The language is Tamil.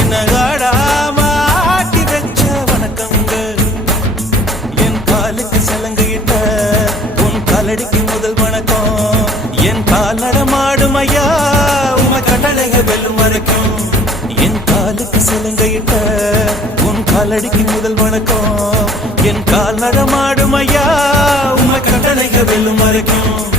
என்ன ஆடாம ஆட்டி வச்ச வணக்கங்க. என் காலுக்கு சலங்கையிட்ட உன் காலடிக்கு முதல் வணக்கம். என் கால் நடமாடும் ஐயா உம கட்டளைக வெல்லும் வரைக்கும். என் காலுக்கு சலங்கையிட்ட உன் காலடிக்கு முதல் வணக்கம். என் கால் நடமாடும் ஐயா உம கட்டளைக வெல்லும் வரைக்கும்.